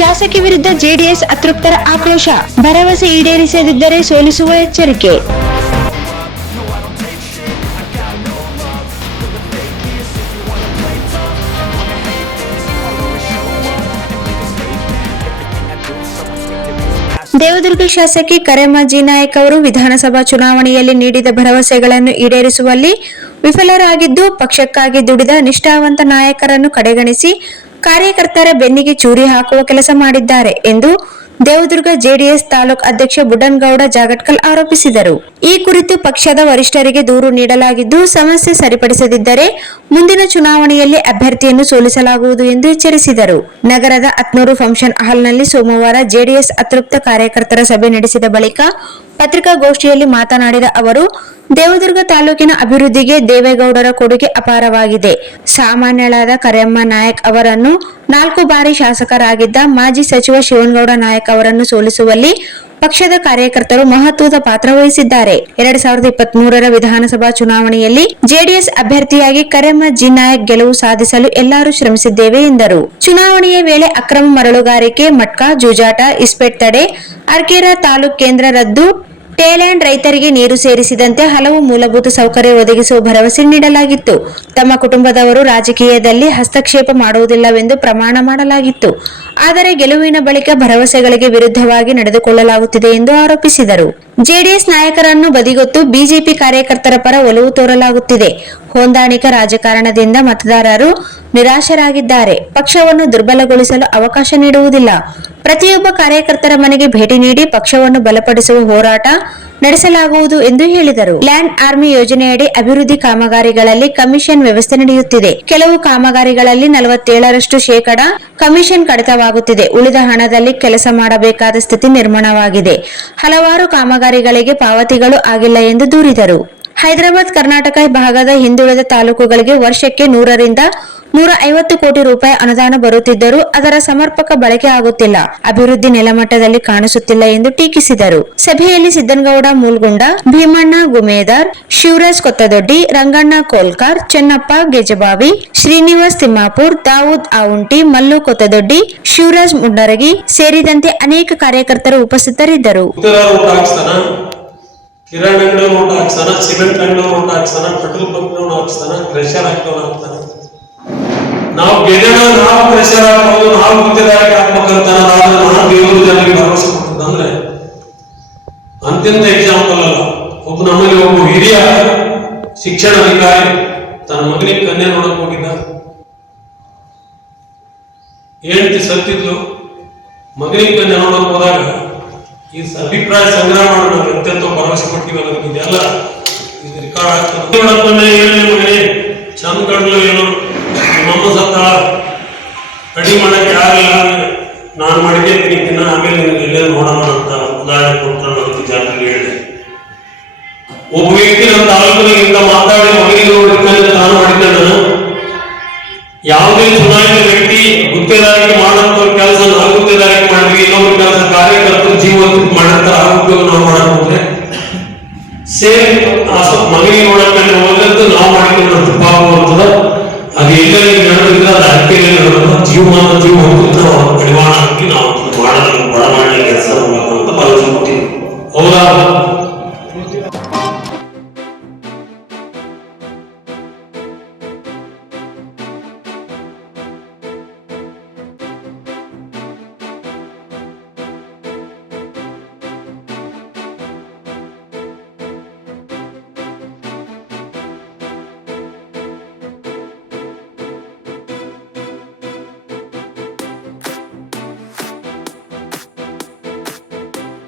ಶಾಸಕಿ ವಿರುದ್ಧ ಜೆಡಿಎಸ್ ಅತೃಪ್ತರ ಆಕ್ರೋಶ. ಭರವಸೆ ಈಡೇರಿಸದಿದ್ದರೆ ಸೋಲಿಸುವ ಎಚ್ಚರಿಕೆ. ದೇವದುರ್ಗ ಶಾಸಕಿ ಕರೆಮ್ಮ ಜಿ ನಾಯಕ್ ಅವರು ವಿಧಾನಸಭಾ ಚುನಾವಣೆಯಲ್ಲಿ ನೀಡಿದ ಭರವಸೆಗಳನ್ನು ಈಡೇರಿಸುವಲ್ಲಿ ವಿಫಲರಾಗಿದ್ದು, ಪಕ್ಷಕ್ಕಾಗಿ ದುಡಿದ ನಿಷ್ಠಾವಂತ ನಾಯಕರನ್ನು ಕಡೆಗಣಿಸಿ ಕಾರ್ಯಕರ್ತರ ಬೆನ್ನಿಗೆ ಚೂರಿ ಹಾಕುವ ಕೆಲಸ ಮಾಡಿದ್ದಾರೆ ಎಂದು ದೇವದುರ್ಗ ಜೆಡಿಎಸ್ ತಾಲೂಕು ಅಧ್ಯಕ್ಷ ಬುಡ್ಡನಗೌಡ ಜಾಗಟ್ಕಲ್ ಆರೋಪಿಸಿದರು. ಈ ಕುರಿತು ಪಕ್ಷದ ವರಿಷ್ಠರಿಗೆ ದೂರು ನೀಡಲಾಗಿದ್ದು, ಸಮಸ್ಯೆ ಸರಿಪಡಿಸದಿದ್ದರೆ ಮುಂದಿನ ಚುನಾವಣೆಯಲ್ಲಿ ಅಭ್ಯರ್ಥಿಯನ್ನು ಸೋಲಿಸಲಾಗುವುದು ಎಂದು ಎಚ್ಚರಿಸಿದರು. ನಗರದ ಅತ್ನೂರು ಫಂಕ್ಷನ್ ಹಾಲ್ನಲ್ಲಿ ಸೋಮವಾರ ಜೆಡಿಎಸ್ ಅತೃಪ್ತ ಕಾರ್ಯಕರ್ತರ ಸಭೆ ನಡೆಸಿದ ಬಳಿಕ ಪತ್ರಿಕಾಗೋಷ್ಠಿಯಲ್ಲಿ ಮಾತನಾಡಿದ ಅವರು, ದೇವದುರ್ಗ ತಾಲೂಕಿನ ಅಭಿವೃದ್ಧಿಗೆ ದೇವೇಗೌಡರ ಕೊಡುಗೆ ಅಪಾರವಾಗಿದೆ. ಸಾಮಾನ್ಯಳಾದ ಕರೆಮ್ಮ ನಾಯಕ್ ಅವರನ್ನು 4 ಬಾರಿ ಶಾಸಕರಾಗಿದ್ದ ಮಾಜಿ ಸಚಿವ ಶಿವನಗೌಡ ನಾಯಕ್ ಅವರನ್ನು ಸೋಲಿಸುವಲ್ಲಿ ಪಕ್ಷದ ಕಾರ್ಯಕರ್ತರು ಮಹತ್ವದ ಪಾತ್ರ ವಹಿಸಿದ್ದಾರೆ. 2023ರ ವಿಧಾನಸಭಾ ಚುನಾವಣೆಯಲ್ಲಿ ಜೆಡಿಎಸ್ ಅಭ್ಯರ್ಥಿಯಾಗಿ ಕರೆಮ್ಮ ಜಿ ನಾಯಕ್ ಗೆಲುವು ಸಾಧಿಸಲು ಎಲ್ಲರೂ ಶ್ರಮಿಸಿದ್ದೇವೆ ಎಂದರು. ಚುನಾವಣೆಯ ವೇಳೆ ಅಕ್ರಮ ಮರಳುಗಾರಿಕೆ, ಮಟ್ಕಾ, ಜೂಜಾಟ, ಇಸ್ಪೇಟ್ ತಡೆ, ಅರ್ಕೇರಾ ತಾಲೂಕು ಕೇಂದ್ರ ರದ್ದು, ಟೇಲ್ಯಾಂಡ್ ರೈತರಿಗೆ ನೀರು ಸೇರಿಸಿದಂತೆ ಹಲವು ಮೂಲಭೂತ ಸೌಕರ್ಯ ಒದಗಿಸುವ ಭರವಸೆ ನೀಡಲಾಗಿತ್ತು. ತಮ್ಮ ಕುಟುಂಬದವರು ರಾಜಕೀಯದಲ್ಲಿ ಹಸ್ತಕ್ಷೇಪ ಮಾಡುವುದಿಲ್ಲವೆಂದು ಪ್ರಮಾಣ ಮಾಡಲಾಗಿತ್ತು. ಆದರೆ ಗೆಲುವಿನ ಬಳಿಕ ಭರವಸೆಗಳಿಗೆ ವಿರುದ್ಧವಾಗಿ ನಡೆದುಕೊಳ್ಳಲಾಗುತ್ತಿದೆ ಎಂದು ಆರೋಪಿಸಿದರು. ಜೆಡಿಎಸ್ ನಾಯಕರನ್ನು ಬದಿಗೊತ್ತು ಬಿಜೆಪಿ ಕಾರ್ಯಕರ್ತರ ಪರ ಒಲವು ತೋರಲಾಗುತ್ತಿದೆ. ಹೊಂದಾಣಿಕಾ ರಾಜಕಾರಣದಿಂದ ಮತದಾರರು ನಿರಾಶರಾಗಿದ್ದಾರೆ. ಪಕ್ಷವನ್ನು ದುರ್ಬಲಗೊಳಿಸಲು ಅವಕಾಶ ನೀಡುವುದಿಲ್ಲ. ಪ್ರತಿಯೊಬ್ಬ ಕಾರ್ಯಕರ್ತರ ಮನೆಗೆ ಭೇಟಿ ನೀಡಿ ಪಕ್ಷವನ್ನು ಬಲಪಡಿಸುವ ಹೋರಾಟ ನಡೆಸಲಾಗುವುದು ಎಂದು ಹೇಳಿದರು. ಲ್ಯಾಂಡ್ ಆರ್ಮಿ ಯೋಜನೆಯಡಿ ಅಭಿವೃದ್ಧಿ ಕಾಮಗಾರಿಗಳಲ್ಲಿ ಕಮಿಷನ್ ವ್ಯವಸ್ಥೆ ನಡೆಯುತ್ತಿದೆ. ಕೆಲವು ಕಾಮಗಾರಿಗಳಲ್ಲಿ 47% ಕಮಿಷನ್ ಕಡಿತವಾಗುತ್ತಿದೆ. ಉಳಿದ ಹಣದಲ್ಲಿ ಕೆಲಸ ಮಾಡಬೇಕಾದ ಸ್ಥಿತಿ ನಿರ್ಮಾಣವಾಗಿದೆ. ಹಲವಾರು ಕಾಮಗಾರಿಗಳಿಗೆ ಪಾವತಿಗಳು ಆಗಿಲ್ಲ ಎಂದು ದೂರಿದರು. ಹೈದರಾಬಾದ್ ಕರ್ನಾಟಕ ಭಾಗದ ಹಿಂದುಳಿದ ತಾಲೂಕುಗಳಿಗೆ ವರ್ಷಕ್ಕೆ 100 ರಿಂದ 150 ಕೋಟಿ ರೂಪಾಯಿ ಅನುದಾನ ಬರುತ್ತಿದ್ದರೂ ಅದರ ಸಮರ್ಪಕ ಬಳಕೆ ಆಗುತ್ತಿಲ್ಲ. ಅಭಿವೃದ್ಧಿ ನೆಲಮಟ್ಟದಲ್ಲಿ ಕಾಣಿಸುತ್ತಿಲ್ಲ ಎಂದು ಟೀಕಿಸಿದರು. ಸಭೆಯಲ್ಲಿ ಸಿದ್ದನಗೌಡ ಮೂಲ್ಗುಂಡ, ಭೀಮಣ್ಣ ಗುಮೇದಾರ್, ಶಿವರಾಜ್ ಕೊತ್ತದೊಡ್ಡಿ, ರಂಗಣ್ಣ ಕೋಲ್ಕಾರ್, ಚೆನ್ನಪ್ಪ ಗೆಜಬಾವಿ, ಶ್ರೀನಿವಾಸ್ ತಿಮ್ಮಾಪುರ್, ದಾವೂದ್ ಆವುಂಟಿ, ಮಲ್ಲು ಕೊತ್ತದೊಡ್ಡಿ, ಶಿವರಾಜ್ ಮುಂಡರಗಿ ಸೇರಿದಂತೆ ಅನೇಕ ಕಾರ್ಯಕರ್ತರು ಉಪಸ್ಥಿತರಿದ್ದರು. ಕಿರಾಣಿ ಅಂಗಡಿ ನೋಟ್ ಹಾಕ್ತಾನ, ಸಿಮೆಂಟ್ ಅಂಗಡಿ ನೋಟ್ ಹಾಕ್ತಾನ, ಪೆಟ್ರೋಲ್ ಬಂಕ್ ಹಾಕ್ತಾನ, ಕ್ರೆಷರ್ ಹಾಕ್ತಾನ. ನಾವು ಗೆಳೆಯ ನಾವು ಕ್ರೆಷರ್ ಹಾಕೋದು, ನಾವು ಗುತ್ತಿಗೆದಾರರಿಗೆ ಹಾಕ್ಬೇಕಂತ ನಾನು ದೇವರು ಜನರಿಗೆ ಭರವಸೆ ಕೊಟ್ಟದಂದ್ರೆ ಅಂತ್ಯಂತ ಎಕ್ಸಾಂಪಲ್ ಅಲ್ಲ. ನಮ್ಮಲ್ಲಿ ಒಬ್ಬ ಹಿರಿಯ ಶಿಕ್ಷಣ ಅಧಿಕಾರಿ ತನ್ನ ಮಗನಿಗೆ ಕನ್ಯಾ ನೋಡಕ್ ಹೋಗಿದ್ದ. ಹೇಳ್ತಿ ಸತ್ತಿದ್ಲು. ಮಗನಿಗೆ ಕನ್ಯಾ ನೋಡಕ್ ಹೋದಾಗ ಈ ಅಭಿಪ್ರಾಯ ಸಂಗ್ರಹ ಮಾಡೋಣ ಎಂತೆಂತ ಭರವಸೆ ಕೊಟ್ಟಿವಲ್ಲ, ಇದೆಲ್ಲ ರೆಕಾರ್ಡ್ ಆಗ್ತದೆ. ಮಗನೇ ಚಂದ ಕಂಡ್ಲು, ಏನು ನಮ್ಮಮ್ಮ ಸತ್ತ ಅಡಿ ಮಾಡಕ್ಕೆ ಯಾರಿಲ್ಲ, ನಾನು ಮಾಡಿದ್ದೆ ತಿನ್ನ, ಆಮೇಲೆ ನಿನಗೆ ಎಲ್ಲೇ ನೋಡೋಣ ಅಂತ ಉದಾಹರಣೆ ಕೊಟ್ಟು ಜಾತ್ರೆಗೆ ಹೇಳಿದೆ. ಒಬ್ಬ ವ್ಯಕ್ತಿ ನನ್ನ ತಾಲೂಕಿನಿಂದ ಮಾತಾಡಿ ಮಗನಿಗೆ ನೋಡಿದ್ರೆ ನಾನು ಮಾಡಿದ್ದೆ. ಯಾವುದೇ ಚುನಾಯಿತ ವ್ಯಕ್ತಿ ಗುತ್ತೇದಾರಿಕೆ ಮಾಡಂತ ಕೆಲಸ ನಾವು ಗುತ್ತೇದಾರಿಕೆ ಮಾಡಿದ್ವಿ, ಇನ್ನೊಬ್ಬರ ಕೆಲಸ ಕಾರ್ಯಕರ್ತರು ಜೀವ ಮಾಡಿರ್ತಾರೆ, ಆ ಉದ್ಯೋಗ ನಾವು ಮಾಡಕ್ ಹೋದ್ರೆ ಸೇಮ್ ಮಗನಿಗೆ ನೋಡಕ್ಕೆ ಹೋದಂತ ನಾವು ಮಾಡಿಕೊಂಡು ತಪ್ಪಾಗ ಬರ್ತದ. ಅದು ಎಲ್ಲರಿಗೆ ನಡೆದಿಲ್ಲ, ಅದು ಅಡಿಕೆಯಲ್ಲಿ ನಡೆದ ಜೀವ ಹೋಗ್ತಿದ್ದ ಕಡಿವಾಣ ಹಾಕಿ